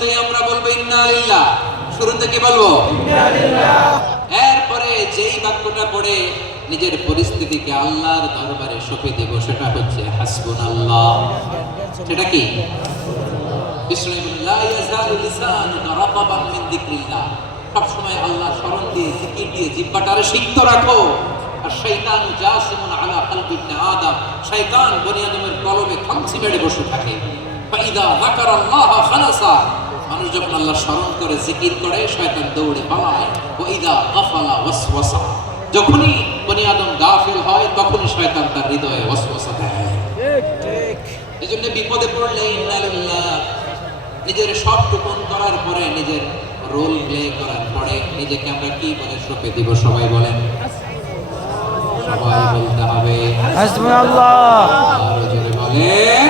শুরুতেই আমরা বলবো ইন্না লিল্লাহ। শুরুতে কি বলবো? ইন্না লিল্লাহ। এরপরে যেই বাক্যটা পড়ে নিজের পরিস্থিতিকে আল্লাহর দরবারে সঁপে দেব সেটা হচ্ছে হাসবুনাল্লাহ। সেটা কি? বিসমিল্লাহ ইয়াজালু লিসানুকা রাতাবান মিন যিকরিল্লাহ। সব সময় আল্লাহর স্মরণ দিয়ে জিকির দিয়ে জিহ্বাটারে সিক্ত রাখো। আর শয়তানু জাসিমুন আলা কলবি ইবনে আদম, শয়তান বনি আদমের কলবে খামচি মেরে বসে থাকে। ফাইদা যাকারাল্লাহ খালাসা, মানুষ যখন আল্লাহর স্মরণ করে জিকির করে শয়তান দৌড়ে পালায়। ওয়া ইদা গাফালা ওয়াসওয়াসা, যখনই বনি আদম গাফিল হয় তখনই শয়তান তার হৃদয়ে ওয়াসওয়াসা দেয়। ঠিক ঠিক। এজন্য বিপদে পড়লে ইন্না লিল্লাহ, নিজের সব টুকুন করার পরে, নিজের রোল প্লে করার পরে নিজেকে আমরা কি বলে সঁপে দিব? সবাই বলেন, সবাই বলতে হবে হাসবুনাল্লাহ। আরো জোরে বলেন।